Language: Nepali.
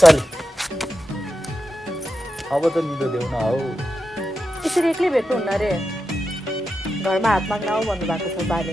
साली अब त निदो देऊ न हौ यसरी एक्लै भेट्नुहुन्न रे घरमा हात माग्न आऊ भन्नुभएको छ बाले